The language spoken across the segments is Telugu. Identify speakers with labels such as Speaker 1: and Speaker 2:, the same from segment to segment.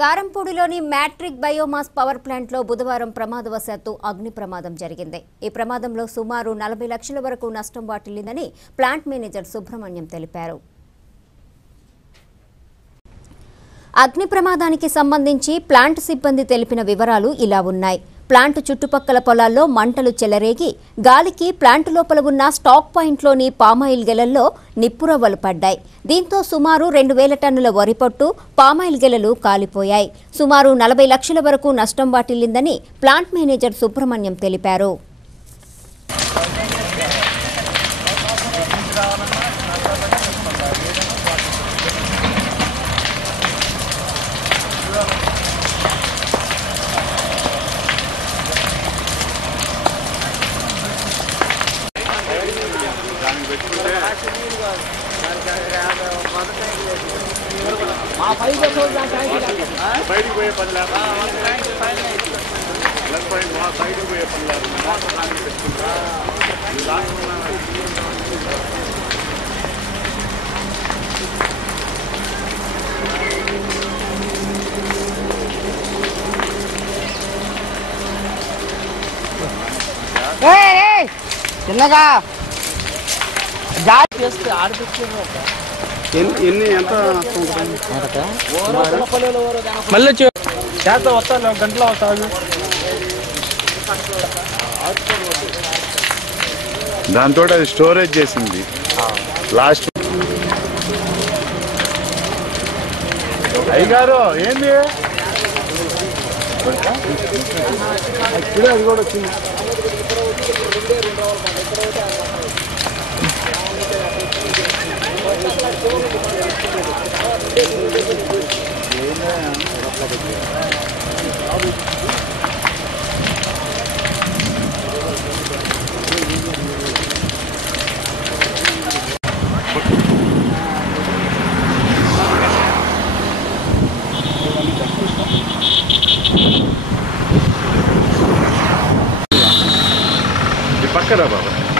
Speaker 1: కారంపూడిలోని మ్యాట్రిక్ బయోమాస్ పవర్ ప్లాంట్లో బుధవారం ప్రమాదవశాత్తు అగ్ని ప్రమాదం జరిగింది. ఈ ప్రమాదంలో సుమారు నలభై లక్షల వరకు నష్టం వాటిల్లిందని ప్లాంట్ మేనేజర్ సుబ్రహ్మణ్యం తెలిపారు. అగ్ని ప్రమాదానికి సంబంధించి ప్లాంట్ సిబ్బంది తెలిపిన వివరాలు ఇలా ఉన్నాయి. ప్లాంట్ చుట్టుపక్కల పొలాల్లో మంటలు చెలరేగి గాలికి ప్లాంట్ లోపల ఉన్న స్టాక్ పాయింట్లోని పామాయిల్ గెలల్లో నిప్పురవ్వలు పడ్డాయి. దీంతో సుమారు రెండు వేల టన్నుల వరి పొట్టు పామాయిల్ గెలలు కాలిపోయాయి. సుమారు నలభై లక్షల వరకు నష్టం వాటిల్లిందని ప్లాంట్ మేనేజర్ సుబ్రహ్మణ్యం తెలిపారు.
Speaker 2: ಸೈಡಿಗೆ ಹೋಗಿ ಪಲ್ಲ ಸೈಡಿಗೆ ಹೋಗಿ
Speaker 3: ಪಲ್ಲ Hey,
Speaker 4: hey! Chillaga!
Speaker 2: ఎన్ని ఎన్ని ఎంత
Speaker 4: మళ్ళీ చేత గంటలో వస్తాను.
Speaker 2: దాంతో అది స్టోరేజ్ చేసింది. లాస్ట్ అయ్యగారు ఏంది? ఇప్పుడే అది కూడా వచ్చింది. pra caramba, velho.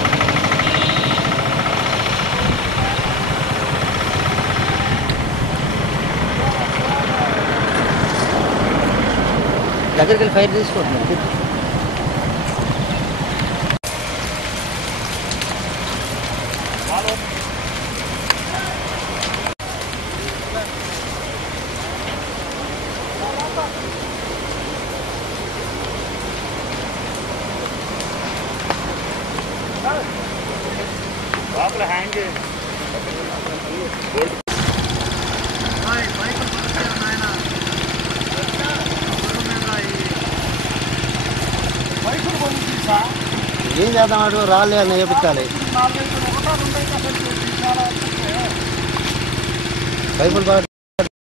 Speaker 3: Nagar can fire this
Speaker 2: one. आप हैंग
Speaker 3: ఏం చేద్దాం రాలే అని వేపించాలి పైపులు బాగా